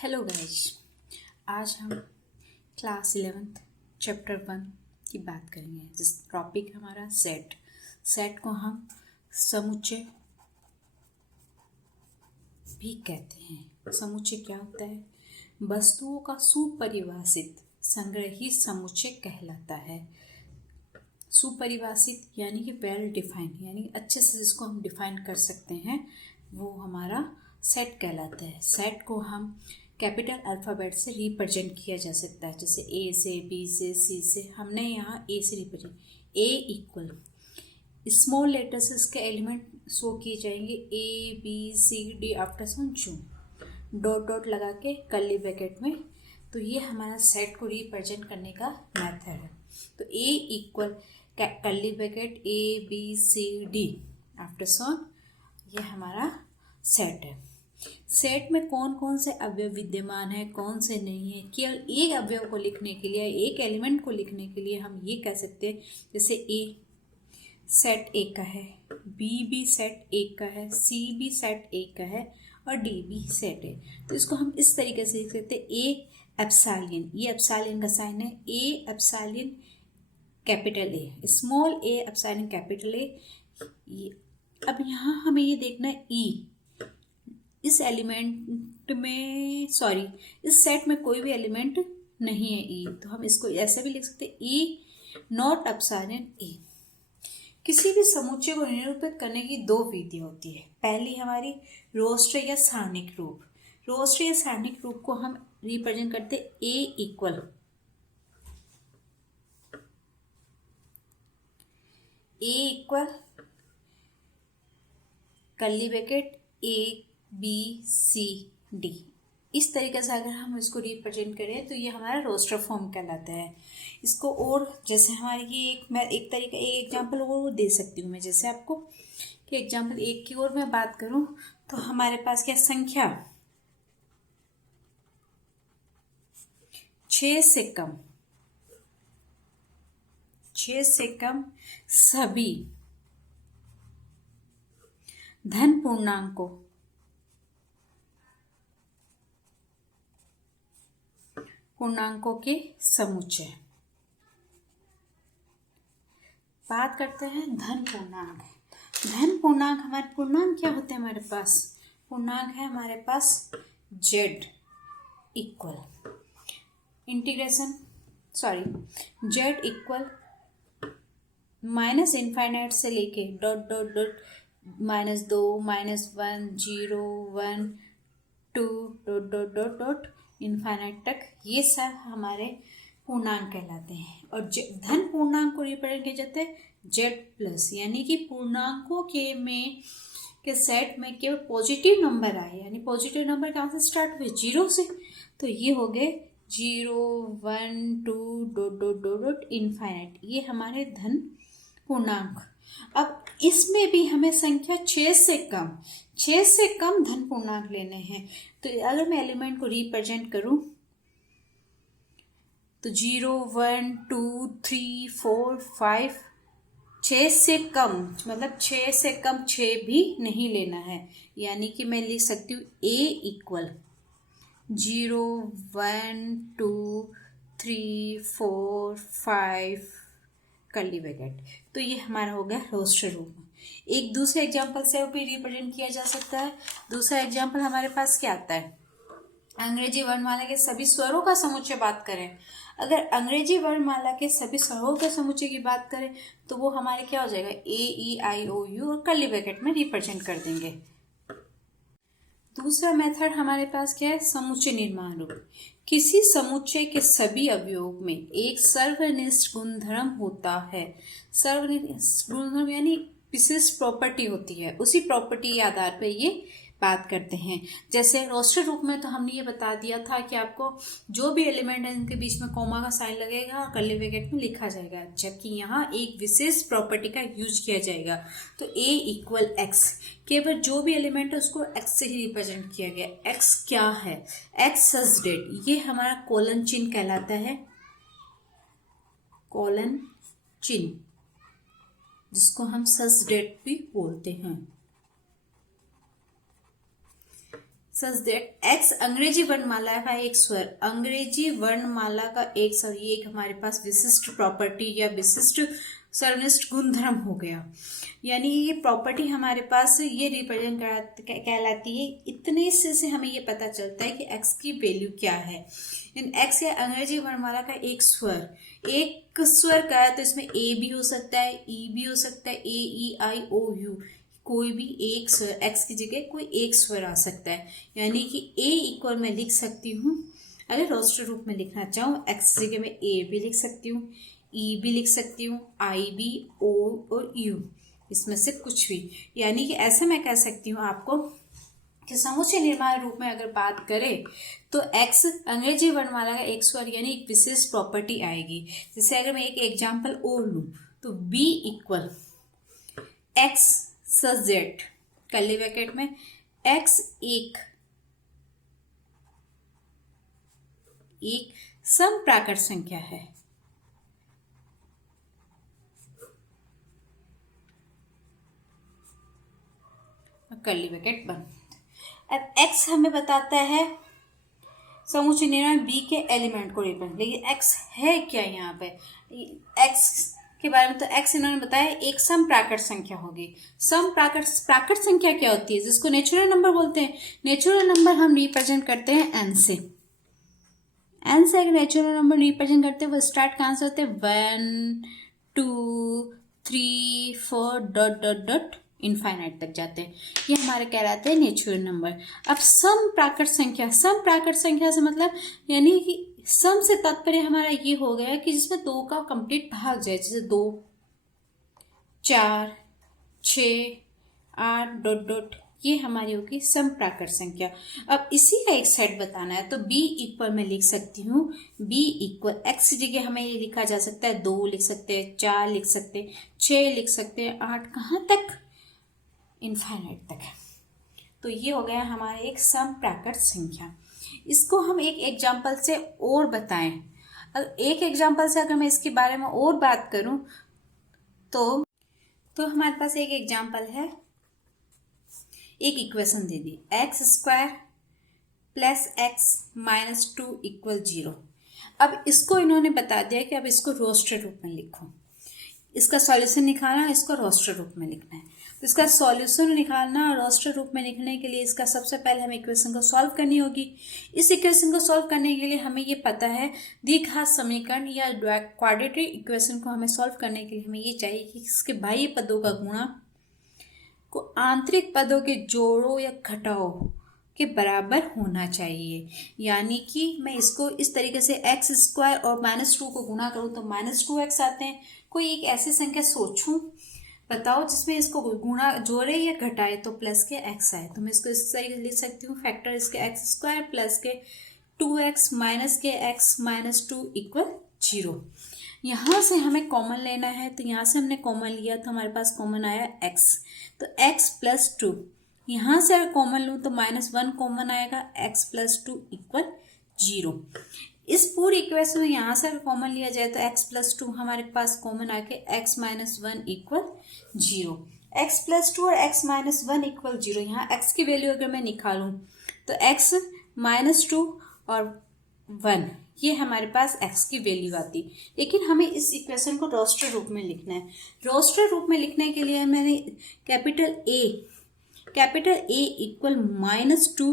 Hello guys. आज हम class 11th chapter 1 की बात करेंगे। जिस टॉपिक हमारा सेट को हम समुच्चय भी कहते हैं। समुच्चय क्या होता है? वस्तुओं का सुपरिभाषित संग्रही समुच्चय कहलाता है। सुपरिभाषित यानी कि वेल डिफाइंड, यानी अच्छे से जिसको हम डिफाइन कर सकते हैं वो हमारा सेट कहलाता है। सेट को हम कैपिटल अल्फ़ाबेट से रिप्रेजेंट किया जा सकता है, जैसे ए से, बी से, सी से। हमने यहाँ ए से represent, A equal small letter से इसके एलिमेंट शो किए जाएंगे, A B C D after some जू, डॉट डॉट लगा के कर्ली ब्रैकेट में। तो ये हमारा सेट को रिप्रेजेंट करने का मेथड है। तो A equal curly bracket A B C D after some, ये हमारा सेट है। सेट में कौन कौन से अवयव विद्यमान है, कौन से नहीं है, केवल एक अवयव को लिखने के लिए, एक एलिमेंट को लिखने के लिए हम ये कह सकते हैं, जैसे ए सेट ए का है, बी भी सेट ए का है, सी भी सेट ए का है और डी भी सेट है। तो इसको हम इस तरीके से लिख सकते हैं, ए एप्सिलॉन, ये एप्सिलॉन का साइन है, A epsilon capital A, small A epsilon capital A. अब यहाँ हमें ये देखना है ई, इस एलिमेंट में इस सेट में कोई भी एलिमेंट नहीं है ई, तो हम इसको ऐसे भी लिख सकते हैं, ई नॉट एप्सिलॉन ए। किसी भी समुच्चय को निरूपित करने की दो विधि होती है। पहली हमारी रोस्टर या सारणिक रूप। रोस्टर या सारणिक रूप को हम रिप्रेजेंट करते A equal curly bracket A B C D. इस तरीके से अगर हम इसको रिप्रेजेंट करें तो ये हमारा रोस्टर फॉर्म कहलाता है। इसको और जैसे हमारे ये मैं एक तरीका एक एग्जांपल और दे सकती हूँ मैं, जैसे आपको कि एग्जांपल एक की और मैं बात करूँ तो हमारे पास क्या संख्या 6 से कम सभी धन पूर्णांकों के समुच्चय। बात करते हैं धन पूर्णांक। धन पूर्णांक, हमारे पूर्णांक क्या होते हैं? हमारे पास पूर्णांक है हमारे पास Z equal Z equal -infinite से लेके dot dot dot -2 -1 0 1 2 dot dot dot dot infinite तक, ये सब हमारे पूर्णांक कहलाते हैं। और धन पूर्णांक को रिप्रेजेंट किया जाता है जेड प्लस, यानी कि पूर्णांकों के सेट में केवल पॉजिटिव नंबर आए, यानी पॉजिटिव नंबर कहाँ से स्टार्ट हुए? 0 से। तो ये हो गए 0 1 2 dot dot dot dot infinite, ये हमारे धन पूर्णांक। अब इसमें भी हमें संख्या 6 से कम धन पूर्णांक लेने हैं। तो अगर मैं एलिमेंट को रिप्रेजेंट करूं तो 0 1 2 3 4 5, 6 से कम मतलब 6 से कम 6 भी नहीं लेना है, यानी कि मैं लिख सकती हूँ ए इक्वल 0 1 2 3 4 5 कर्ली ब्रैकेट। तो ये हमारा हो गया रोस्टर रूप। एक दूसरे एग्जांपल से भी रिप्रेजेंट किया जा सकता है। दूसरा एग्जांपल हमारे पास क्या आता है? अंग्रेजी वर्णमाला के सभी स्वरों का समुच्चय बात करें। अगर अंग्रेजी वर्णमाला के सभी स्वरों के समुच्चय की बात करें तो वो हमारे क्या हो जाएगा? ए ई आई ओ यू और कर्ली ब्रैकेट में रिप्रेजेंट कर देंगे। दूसरा मेथड हमारे पास क्या है? समुच्चय निर्माण रूप। किसी समुच्चय के सभी अवयवों में एक सर्वनिष्ठ गुणधर्म होता है। सर्वनिष्ठ गुणधर्म यानी विशिष्ट प्रॉपर्टी होती है, उसी प्रॉपर्टी के आधार पर ये बात करते हैं। जैसे रोस्टर रूप में तो हमने ये बता दिया था कि आपको जो भी एलिमेंट है इनके बीच में कॉमा का साइन लगेगा और कर्ली ब्रैकेट में लिखा जाएगा, जबकि यहाँ एक विशेष प्रॉपर्टी का यूज किया जाएगा। तो ए इक्वल एक्स, केवल जो भी एलिमेंट है उसको एक्स से ही रिप्रेजेंट किया गया। एक्स क्या है? एक्स सच डेट, ये हमारा कोलन चिन्ह कहलाता है, कोलन चिन्ह, जिसको हम सच डेट भी बोलते हैं। सच दैट एक्स अंग्रेजी वर्णमाला का एक स्वर, अंग्रेजी वर्णमाला का एक स्वर, ये एक हमारे पास विशिष्ट प्रॉपर्टी या विशिष्ट सर्वनिष्ठ गुणधर्म हो गया। यानी ये प्रॉपर्टी हमारे पास ये रिप्रेजेंट कहलाती है। इतने से हमें ये पता चलता है कि एक्स की वैल्यू क्या है। इन एक्स या अंग्रेजी वर्णमाला का एक स्वर का है तो इसमें ए भी हो सकता है, ई भी हो सकता है, ए ई आई ओ यू, कोई भी एक स्वर, एक्स की जगह कोई एक स्वर आ सकता है। यानी कि ए इक्वल मैं लिख सकती हूँ, अगर रोस्टर रूप में लिखना चाहूँ एक्स की जगह मैं ए भी लिख सकती हूँ, ई भी लिख सकती हूँ, आई भी, ओ और यू, इसमें से कुछ भी। यानी कि ऐसे मैं कह सकती हूँ आपको कि समुच्चय निर्माण रूप में अगर बात करें तो एक्स अंग्रेजी वर्णमाला का एक स्वर यानी एक विशेष प्रॉपर्टी आएगी। जैसे अगर मैं एक एग्जाम्पल और लूँ तो B equal X such that curly bracket में एक्स एक समप्राकृत संख्या है। कर्ली ब्रैकेट बंद। अब x हमें बताता है समुच्चय निर्माण बी के एलिमेंट को रिप्रेजेंट, लेकिन x है क्या यहाँ पे? x के बारे में तो x इन्होंने बताया एक समप्राकृत संख्या होगी। प्राकृत संख्या क्या होती है? जिसको नेचुरल नंबर बोलते हैं। नेचुरल नंबर हम रिप्रेजेंट करते हैं n से। n से अगर नेचुरल नंबर रिप्रेजेंट करते हैं वो स्टार्ट कहाँ से होते हैं? 1 2 3 4 डॉट डॉट डॉट इनफाइनाइट तक जाते हैं। ये हमारे कहलाते हैं नेचुरल नंबर। अब समप्राकृत संख्या से मतलब यानी कि सम से तात्पर्य हमारा ये हो गया कि जिसमें 2 का कंप्लीट भाग जाए, जैसे 2 4 6 8 डॉट डॉट, ये हमारी होगी समप्राकृत संख्या। अब इसी का एक सेट बताना है तो b इक्वल मैं लिख सकती हूँ, b इक्वल एक्स की जगह हमें ये लिखा जा सकता है 2 लिख सकते हैं, 4 लिख सकते हैं, 6 लिख सकते हैं, 8 कहाँ तक? इनफाइनाइट तक। तो ये हो गया हमारा एक समप्राकृत संख्या। इसको हम एक एग्जाम्पल से और बताएं। एक एग्जाम्पल से अगर मैं इसके बारे में और बात करूं तो हमारे पास एक एग्जाम्पल है, एक इक्वेशन दे दी X square plus X minus 2 equal 0। अब इसको इन्होंने बता दिया कि अब इसको रोस्टर रूप में लिखो। इसका सॉल्यूशन निकालना, इसको रोस्टर रूप में लिखना है। तो इसका सॉल्यूशन निकालना और रोस्टर रूप में लिखने के लिए इसका सबसे पहले हमें इक्वेशन को सॉल्व करनी होगी। इस इक्वेशन को सॉल्व करने के लिए हमें ये पता है द्विघात समीकरण या क्वाड्रेटिक इक्वेशन को हमें सॉल्व करने के लिए हमें ये चाहिए कि इसके बाह्य पदों का गुणा को आंतरिक पदों के जोड़ों या घटाओ के बराबर होना चाहिए। यानी कि मैं इसको इस तरीके से एक्स स्क्वायर और -2 को गुणा करूँ तो -2x आते हैं। कोई एक ऐसी संख्या सोचूं, बताओ जिसमें इसको गुणा जोड़े या घटाए तो प्लस के x आए, तो मैं इसको इस तरीके से लिख सकती हूँ फैक्टर इसके एक्स स्क्वायर प्लस के 2x माइनस के x माइनस 2 इक्वल 0। यहाँ से हमें कॉमन लेना है तो यहाँ से हमने कॉमन लिया तो हमारे पास कॉमन आया x, तो x प्लस 2। यहाँ से अगर कॉमन लूँ तो -1 कॉमन आएगा, x प्लस 2 इक्वल 0। इस पूरी इक्वेशन में यहाँ से अगर कॉमन लिया जाए तो x प्लस 2 हमारे पास कॉमन आके x minus 1 equal 0। x plus 2 और x माइनस 1 इक्वल 0। यहाँ x की वैल्यू अगर मैं निकालूँ तो x माइनस 2 और 1 ये हमारे पास x की वैल्यू आती। लेकिन हमें इस इक्वेशन को रोस्टर रूप में लिखना है। रोस्टर रूप में लिखने के लिए मैंने कैपिटल A इक्वल -2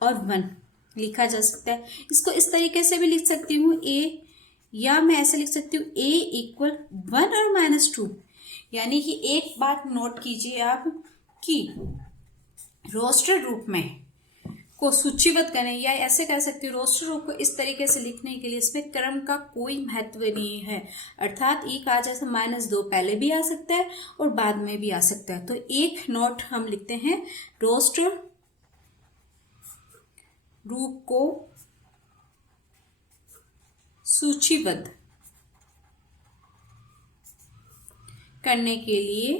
और 1 लिखा जा सकता है। इसको इस तरीके से भी लिख सकती हूँ a, या मैं ऐसे लिख सकती हूँ a इक्वल 1 और -2। यानी कि एक बात नोट कीजिए आप कि रोस्टर रूप में को सूचीबद्ध करें या ऐसे कह सकती हूँ रोस्टर रूप को इस तरीके से लिखने के लिए इसमें क्रम का कोई महत्व नहीं है। अर्थात एक आ जैसे -2 पहले भी आ सकता है और बाद में भी आ सकता है। तो एक नोट हम लिखते हैं, रोस्टर रूप को सूचीबद्ध करने के लिए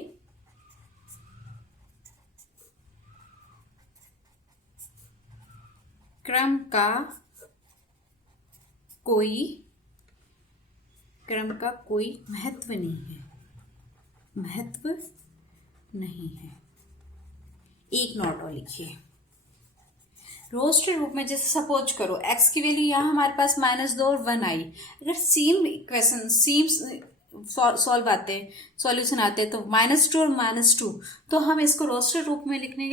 क्रम का कोई महत्व नहीं है। एक नोट और लिखिए, रोस्टेड रूप में जैसे सपोज करो x की वैल्यू यहाँ हमारे पास -2 और 1 आई। अगर सेम इक्वेशन सेम सॉल्व आते हैं, सॉल्यूशन आते हैं तो -2 और -2, तो हम इसको रोस्टेड रूप में लिखने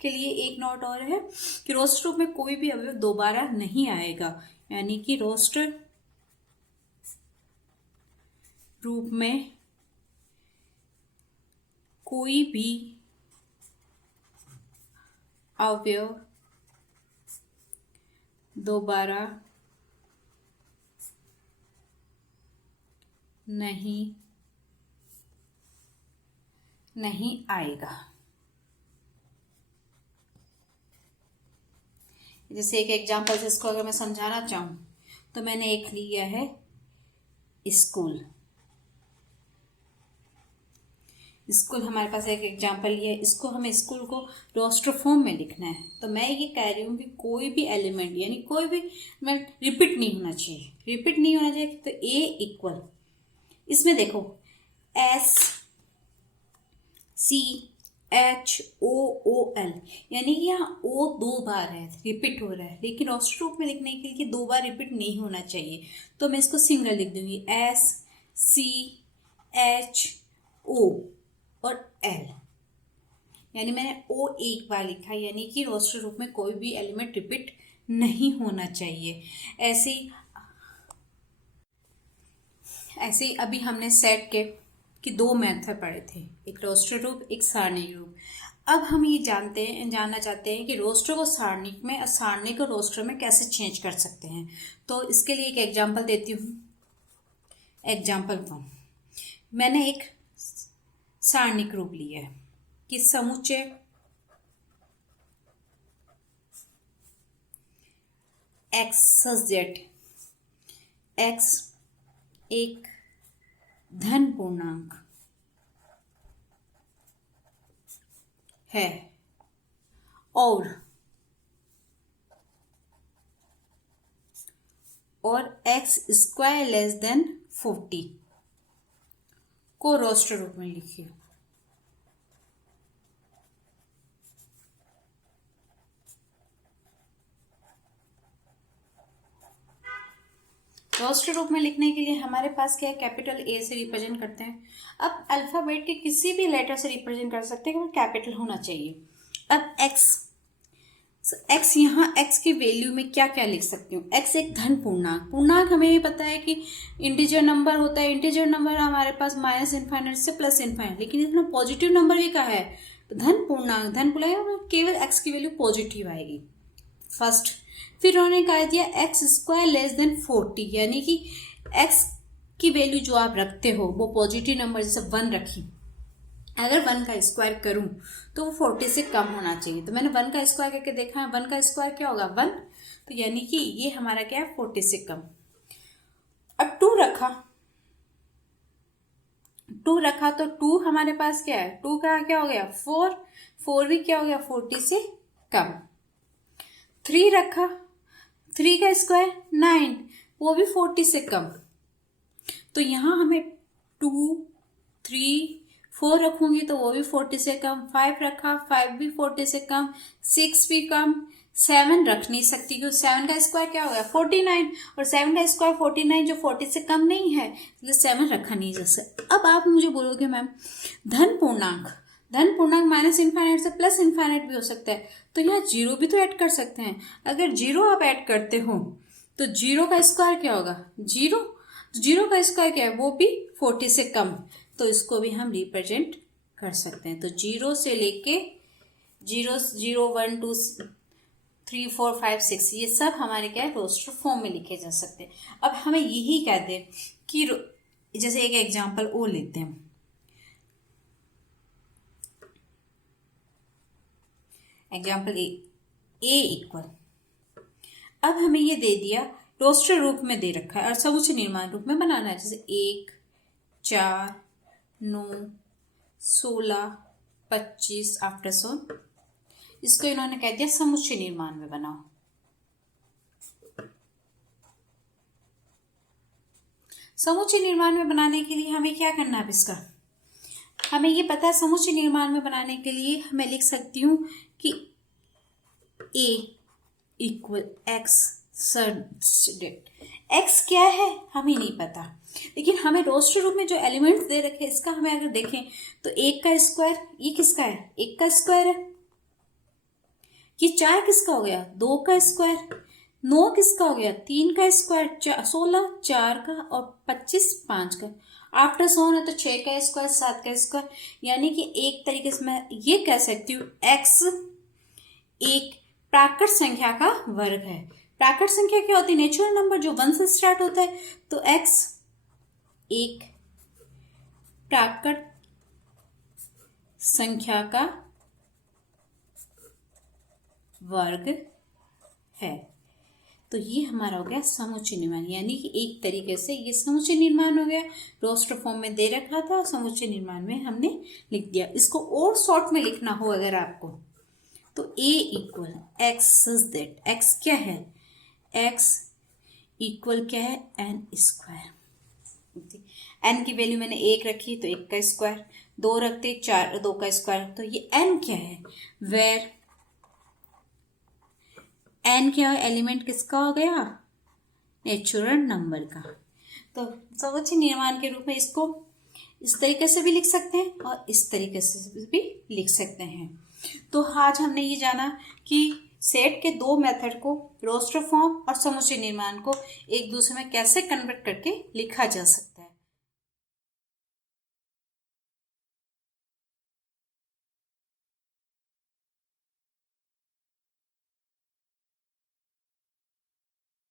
के लिए एक नोट और है कि रोस्टेड रूप में कोई भी अवयव दोबारा नहीं आएगा, यानी कि रोस्टेड रूप में कोई भी अवयव दोबारा नहीं आएगा। जैसे एक एग्जांपल से इसको अगर मैं समझाना चाहूँ तो मैंने एक लिया है स्कूल। स्कूल हमारे पास एक एग्जांपल लिया है, इसको हमें स्कूल को रोस्टर फॉर्म में लिखना है। तो मैं ये कह रही हूँ कि कोई भी एलिमेंट यानी कोई भी रिपीट नहीं होना चाहिए, रिपीट नहीं होना चाहिए। तो ए इक्वल, इसमें देखो SCHOOL, यानी कि यहाँ ओ 2 बार है, रिपीट हो रहा है, लेकिन रोस्टर रूप में लिखने के लिए 2 बार रिपीट नहीं होना चाहिए, तो मैं इसको सिंगल लिख दूंगी SCHO और L, यानी मैंने O एक बार लिखा, यानी कि रोस्टर रूप में कोई भी एलिमेंट रिपीट नहीं होना चाहिए। ऐसे ही अभी हमने सेट के 2 मेथड पढ़े थे, एक रोस्टर रूप, एक सारणिक रूप। अब हम ये जानना चाहते हैं कि रोस्टर को सारणिक में और सारणिक को रोस्टर में कैसे चेंज कर सकते हैं। तो इसके लिए एक एग्जांपल देती हूँ। एग्जांपल 1, मैंने एक सारणिक रूप लिया है कि समुच्चय x एक धन पूर्णांक है और x² < 40 को रोस्टर रूप में लिखिए। रोस्टर रूप में लिखने के लिए हमारे पास क्या है, कैपिटल ए से रिप्रेजेंट करते हैं। अब अल्फाबेट के किसी भी लेटर से रिप्रेजेंट कर सकते हैं, वो कैपिटल होना चाहिए। अब x यहाँ x की वैल्यू में क्या क्या लिख सकती हूँ। x एक धन पूर्णांक हमें ये पता है कि इंटीजर नंबर होता है। इंटीजर नंबर हमारे पास -∞ से +∞, लेकिन इसमें पॉजिटिव नंबर भी कहा है, तो धन पूर्णांक केवल x की वैल्यू पॉजिटिव आएगी फर्स्ट। फिर उन्होंने कहा दिया x² < 40, यानी कि x की वैल्यू जो आप रखते हो वो पॉजिटिव नंबर, जैसे 1 रखी, अगर 1 का स्क्वायर करूं तो वो 40 से कम होना चाहिए। तो मैंने 1 का स्क्वायर करके देखा है, 1 का स्क्वायर क्या होगा 1, तो यानी कि ये हमारा क्या है 40 से कम। अब 2 रखा तो 2 हमारे पास क्या है, 2 का क्या हो गया 4 भी क्या हो गया 40 से कम। 3 रखा, 3 का स्क्वायर 9, वो भी 40 से कम। तो यहाँ हमें 2, 3, 4 रखूंगी तो वो भी 40 से कम। 5 रखा, 5 भी 40 से कम, 6 भी कम, 7 रख नहीं सकती क्योंकि 7 का स्क्वायर क्या हो गया 49, और 7 का स्क्वायर 49 जो 40 से कम नहीं है, इसलिए 7 रखा नहीं जा सकता। अब आप मुझे बोलोगे मैम धन पूर्णांक -∞ से +∞ भी हो सकता है, तो यहाँ 0 भी तो ऐड कर सकते हैं। अगर 0 आप ऐड करते हो तो 0 का स्क्वायर क्या होगा 0 का स्क्वायर क्या है, वो भी 40 से कम, तो इसको भी हम रिप्रेजेंट कर सकते हैं। तो 0 से लेके 0, 1, 2, 3, 4, 5, 6 ये सब हमारे क्या है रोस्टर फॉर्म में लिखे जा सकते हैं। अब हमें यही कहते हैं कि जैसे एक एग्जांपल और लेते हैं। एग्जाम्पल ए इक्वल, अब हमें ये दे दिया रोस्टर रूप में दे रखा है और समुच्चय निर्माण रूप में बनाना है, जैसे 1, 4, 9, 16, 25 आफ्टर सो। इसको इन्होंने कह दिया समुच्चय निर्माण में बनाओ। समुच्चय निर्माण में बनाने के लिए हमें क्या करना है, इसका हमें ये पता है। समुच्चय निर्माण में बनाने के लिए मैं लिख सकती हूँ कि ए इक्वल एक्स सब्जेक्ट। एक्स क्या है हमें नहीं पता, लेकिन हमें रोस्टर रूप में जो एलिमेंट्स दे रखे हैं इसका हमें अगर देखें तो 1 का स्क्वायर, ये किसका है, 1 का स्क्वायर है। ये 4 किसका हो गया, 2 का स्क्वायर। 9 किसका हो गया, 3 का स्क्वायर। 16 4 का, और 25 5 का। आफ्टर सोन है तो 6 का स्क्वायर, 7 का स्क्वायर। यानी कि एक तरीके से मैं ये कह सकती हूँ एक्स एक प्राकृत संख्या का वर्ग है। प्राकृत संख्या क्या होती है, नेचुरल नंबर जो 1 से स्टार्ट होता है। तो एक्स एक प्राकृत संख्या का वर्ग है। तो ये हमारा हो गया समुच्चय निर्माण, यानी कि एक तरीके से ये समुच्चय निर्माण हो गया। रोस्टर फॉर्म में दे रखा था, समुच्चय निर्माण में हमने लिख दिया। इसको और शॉर्ट में लिखना हो अगर आपको, तो a equal X such that, x क्या है, एक्स इक्वल क्या है, एन स्क्वायर। एन की वैल्यू मैंने 1 रखी तो 1 का स्क्वायर, 2 रखते 4, 2 का स्क्वायर। तो ये एन क्या है, वेर एन क्या है, एलिमेंट किसका हो गया, नेचुरल नंबर का। तो समुच्चय निर्माण के रूप में इसको इस तरीके से भी लिख सकते हैं और इस तरीके से भी लिख सकते हैं। तो आज हमने ये जाना कि सेट के 2 मेथड को, रोस्टर फॉर्म और समुच्चय निर्माण को, एक दूसरे में कैसे कन्वर्ट करके लिखा जा सकता है।